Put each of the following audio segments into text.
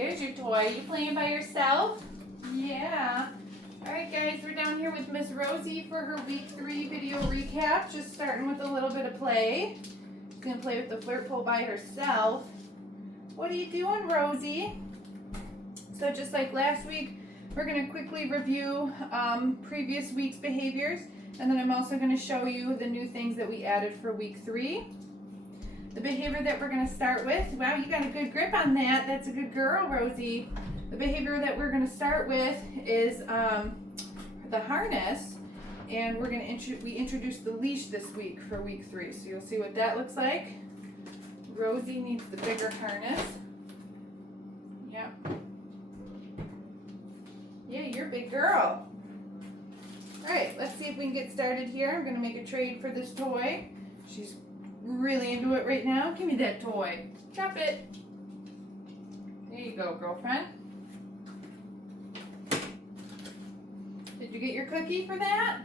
There's your toy. You playing by yourself? Yeah. Alright guys, we're down here with Miss Rosie for her week 3 video recap. Just starting with a little bit of play. She's going to play with the flirt pole by herself. What are you doing, Rosie? So just like last week, we're going to quickly review previous week's behaviors. And then I'm also going to show you the new things that we added for week 3. The behavior that we're going to start with, wow, you got a good grip on that. That's a good girl, Rosie. The behavior that we're going to start with is the harness, and we're going to we introduced the leash this week for week 3. So you'll see what that looks like. Rosie needs the bigger harness. Yep. Yeah, you're a big girl. All right, let's see if we can get started here. I'm going to make a trade for this toy. She's really into it right now. Give me that toy. Drop it. There you go, girlfriend. Did you get your cookie for that?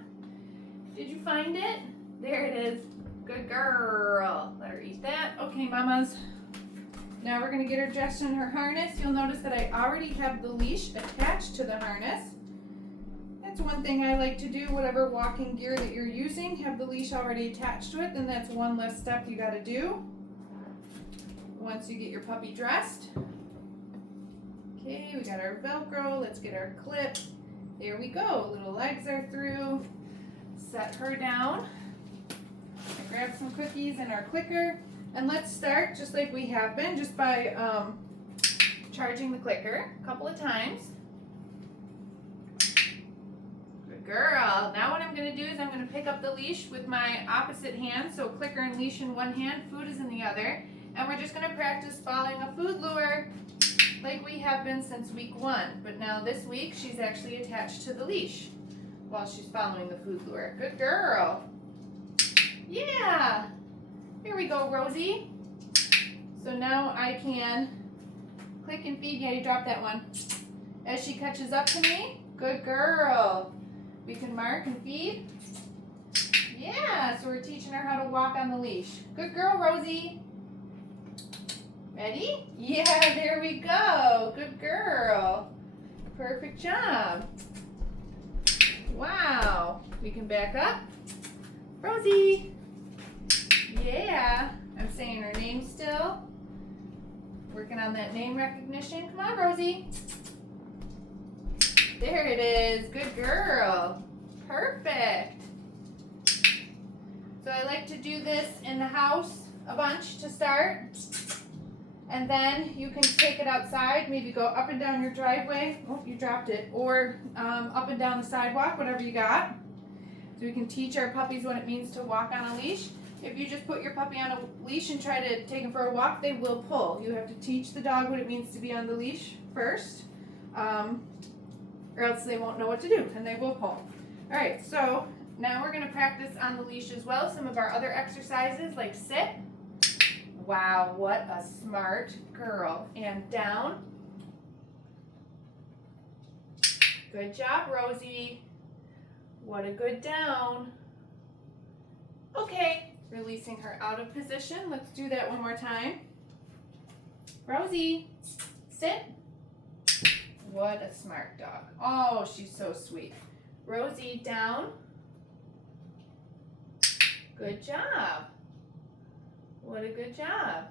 Did you find it? There it is. Good girl. Let her eat that. Okay, mamas. Now we're going to get her dressed in her harness. You'll notice that I already have the leash attached to the harness. That's one thing I like to do, whatever walking gear that you're using, have the leash already attached to it, then that's one less step you got to do once you get your puppy dressed. Okay, we got our Velcro, let's get our clip. There we go, little legs are through. Set her down. I grab some cookies and our clicker, and let's start just like we have been, just by charging the clicker a couple of times. Girl, now what I'm going to do is I'm going to pick up the leash with my opposite hand, so clicker and leash in one hand, food is in the other, and we're just going to practice following a food lure like we have been since week 1, but now this week she's actually attached to the leash while she's following the food lure. Good girl. Yeah. Here we go, Rosie. So now I can click and feed. Yeah, you dropped that one. As she catches up to me, good girl. We can mark and feed. Yeah, so we're teaching her how to walk on the leash. Good girl, Rosie. Ready? Yeah, there we go. Good girl. Perfect job. Wow. We can back up. Rosie. Yeah. I'm saying her name still. Working on that name recognition. Come on, Rosie. There it is. Good girl. Perfect. So I like to do this in the house a bunch to start. And then you can take it outside, maybe go up and down your driveway. Oh, you dropped it. Or up and down the sidewalk, whatever you got. So we can teach our puppies what it means to walk on a leash. If you just put your puppy on a leash and try to take him for a walk, they will pull. You have to teach the dog what it means to be on the leash first. Or else they won't know what to do, and they will pull. All right, so now we're going to practice on the leash as well. Some of our other exercises, like sit. Wow, what a smart girl. And down. Good job, Rosie. What a good down. Okay, releasing her out of position. Let's do that one more time. Rosie, sit. What a smart dog. Oh, she's so sweet. Rosie, down. Good job. What a good job.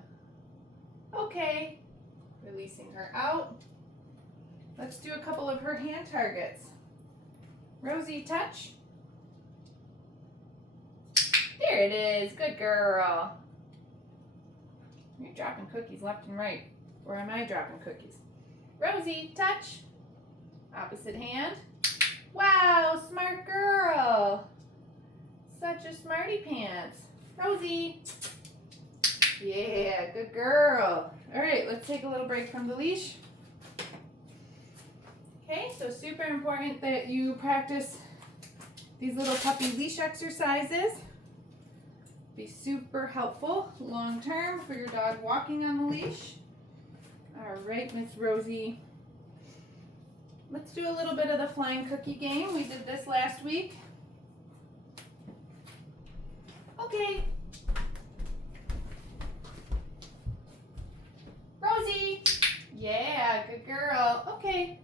Okay, releasing her out. Let's do a couple of her hand targets. Rosie, touch. There it is. Good girl. You're dropping cookies left and right. Or am I dropping cookies? Rosie, touch. Opposite hand. Wow, smart girl. Such a smarty pants. Rosie. Yeah, good girl. All right, let's take a little break from the leash. Okay, so super important that you practice these little puppy leash exercises. Be super helpful long term for your dog walking on the leash. All right, Miss Rosie. Let's do a little bit of the flying cookie game. We did this last week. Okay. Rosie. Yeah, Good girl. Okay.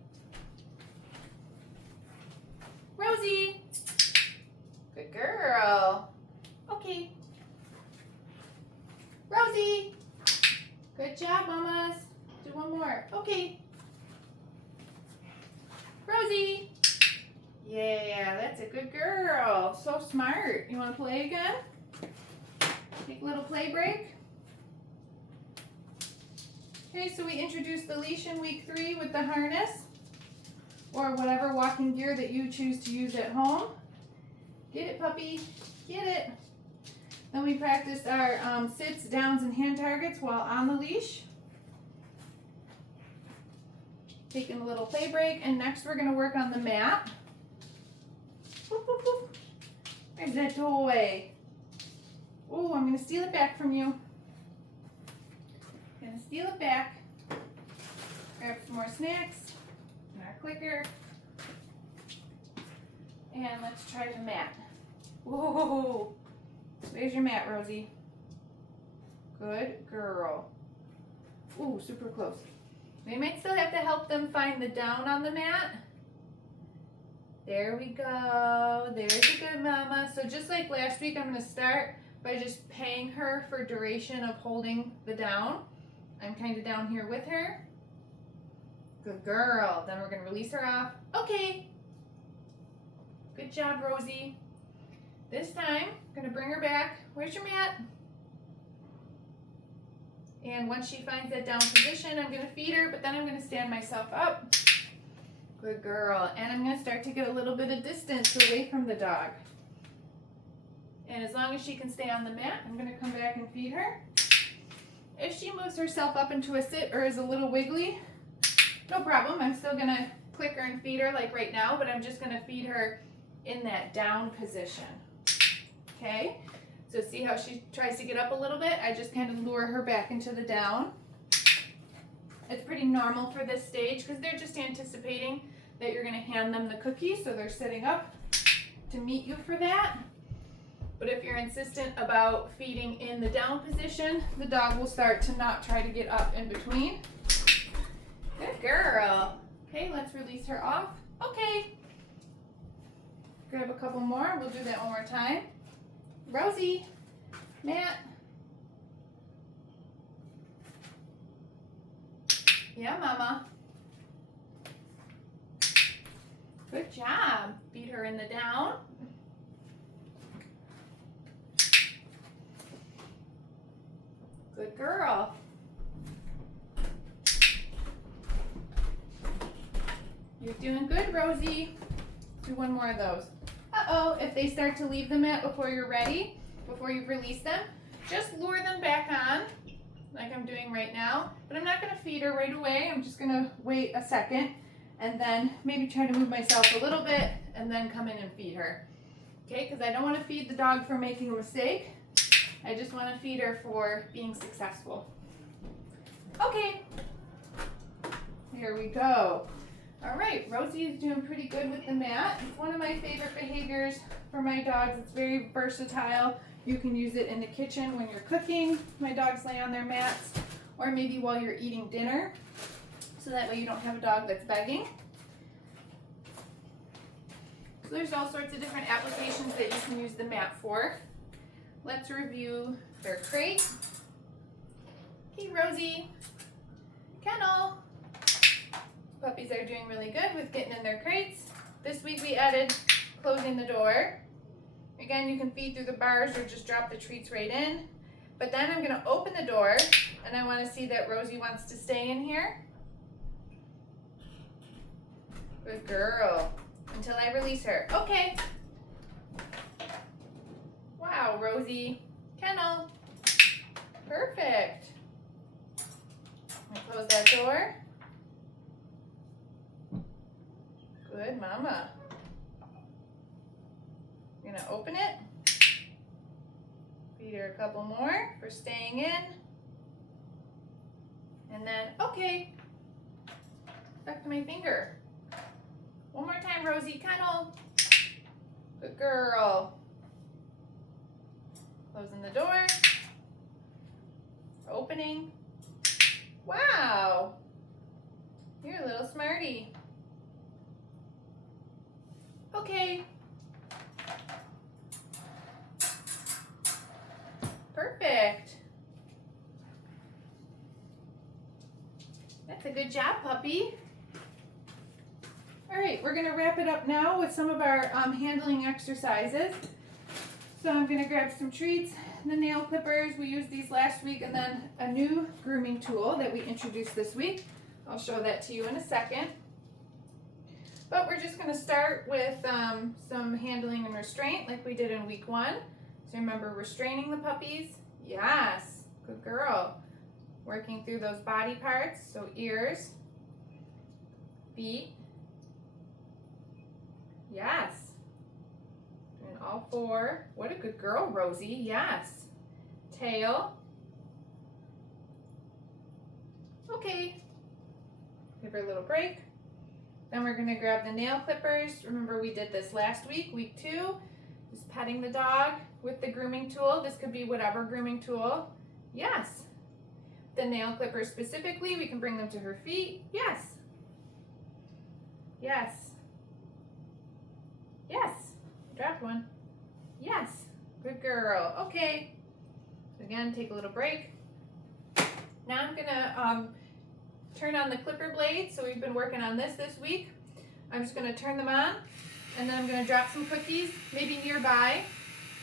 Rosie. Good girl. Okay. Rosie. Good job, mamas. Do one more. Okay. Rosie. Yeah, that's a good girl. So smart. You want to play again? Take a little play break. Okay, so we introduced the leash in week 3 with the harness or whatever walking gear that you choose to use at home. Get it, puppy. Get it. Then we practiced our sits, downs, and hand targets while on the leash. Taking a little play break, and next we're going to work on the mat. Whoop, whoop, whoop. There's that toy. Oh, I'm going to steal it back from you. Gonna steal it back. Grab some more snacks and our clicker. And let's try the mat. Whoa! There's your mat, Rosie. Good girl. Ooh, super close. We might still have to help them find the down on the mat. There we go. There's a good mama. So just like last week, I'm gonna start by just paying her for duration of holding the down. I'm kind of down here with her. Good girl. Then we're going to release her off. Okay. Good job, Rosie. This time, I'm going to bring her back. Where's your mat? And once she finds that down position, I'm going to feed her, but then I'm going to stand myself up. Good girl. And I'm going to start to get a little bit of distance away from the dog. And as long as she can stay on the mat, I'm going to come back and feed her. If she moves herself up into a sit or is a little wiggly, no problem. I'm still going to click her and feed her like right now, but I'm just going to feed her in that down position. Okay? So see how she tries to get up a little bit? I just kind of lure her back into the down. It's pretty normal for this stage because they're just anticipating that you're going to hand them the cookie, so they're sitting up to meet you for that. But if you're insistent about feeding in the down position, the dog will start to not try to get up in between. Good girl. Okay, let's release her off. Okay. Grab a couple more. We'll do that one more time. Rosie, Matt. Yeah, mama. Good job. Feed her in the down. Good girl. You're doing good, Rosie. Do one more of those. Uh-oh, if they start to leave the mat before you're ready, before you've released them, just lure them back on, like I'm doing right now. But I'm not going to feed her right away. I'm just going to wait a second and then maybe try to move myself a little bit and then come in and feed her. Okay, because I don't want to feed the dog for making a mistake. I just want to feed her for being successful. Okay. Here we go. All right, Rosie is doing pretty good with the mat. It's one of my favorite behaviors for my dogs. It's very versatile. You can use it in the kitchen when you're cooking. My dogs lay on their mats, or maybe while you're eating dinner. So that way you don't have a dog that's begging. So there's all sorts of different applications that you can use the mat for. Let's review their crate. Okay, Rosie. Kennel. Puppies are doing really good with getting in their crates. This week we added closing the door. Again, you can feed through the bars or just drop the treats right in. But then I'm going to open the door, and I want to see that Rosie wants to stay in here. Good girl. Until I release her. Okay. Wow, Rosie. Kennel. Perfect. I'm going to close that door. Good mama. I'm going to open it. Feed her a couple more for staying in. And then, okay. Back to my finger. One more time, Rosie. Kennel. Good girl. Closing the door. Opening. Wow. You're a little smarty. Okay. Perfect. That's a good job, puppy. All right, we're gonna wrap it up now with some of our handling exercises. So I'm gonna grab some treats, the nail clippers. We used these last week, and then a new grooming tool that we introduced this week. I'll show that to you in a second. But we're just gonna start with some handling and restraint like we did in week 1. So remember restraining the puppies. Yes, good girl. Working through those body parts, so ears, feet. Yes. Doing all 4. What a good girl, Rosie. Yes. Tail. Okay. Give her a little break. Then we're going to grab the nail clippers. Remember we did this last week, week 2. Just petting the dog with the grooming tool. This could be whatever grooming tool. Yes. The nail clippers specifically, we can bring them to her feet. Yes. Yes. Yes. Dropped one. Yes. Good girl. Okay. Again, take a little break. Now I'm going to turn on the clipper blades. So we've been working on this week. I'm just going to turn them on, and then I'm going to drop some cookies, maybe nearby.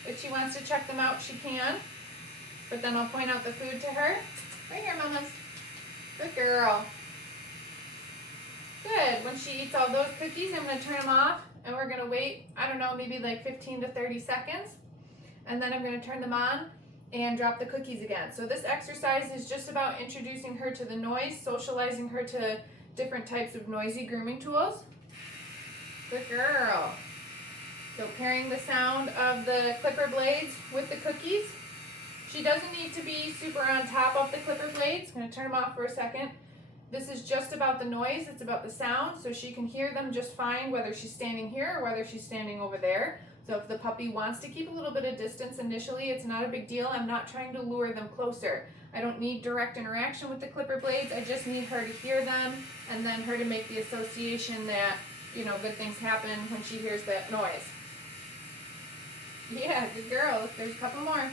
If she wants to check them out, she can. But then I'll point out the food to her. Right here, mamas. Good girl. Good. When she eats all those cookies, I'm going to turn them off, and we're going to wait, I don't know, maybe like 15 to 30 seconds. And then I'm going to turn them on and drop the cookies again. So this exercise is just about introducing her to the noise, socializing her to different types of noisy grooming tools. Good girl. So pairing the sound of the clipper blades with the cookies. She doesn't need to be super on top of the clipper blades. I'm going to turn them off for a second. This is just about the noise. It's about the sound, so she can hear them just fine, whether she's standing here or whether she's standing over there. So if the puppy wants to keep a little bit of distance initially, it's not a big deal. I'm not trying to lure them closer. I don't need direct interaction with the clipper blades. I just need her to hear them, and then her to make the association that, you know, good things happen when she hears that noise. Yeah, good girl. There's a couple more.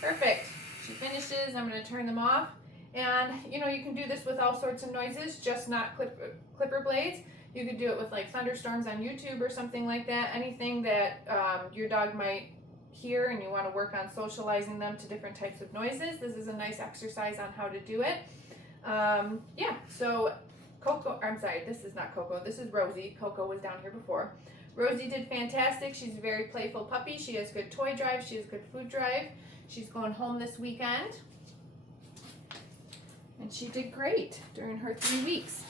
Perfect. She finishes. I'm going to turn them off. And, you know, you can do this with all sorts of noises, just not clipper blades. You could do it with like thunderstorms on YouTube or something like that. Anything that your dog might hear and you want to work on socializing them to different types of noises. This is a nice exercise on how to do it. Yeah, so Coco, I'm sorry, this is not Coco. This is Rosie. Coco was down here before. Rosie did fantastic. She's a very playful puppy. She has good toy drive. She has good food drive. She's going home this weekend. And she did great during her 3 weeks.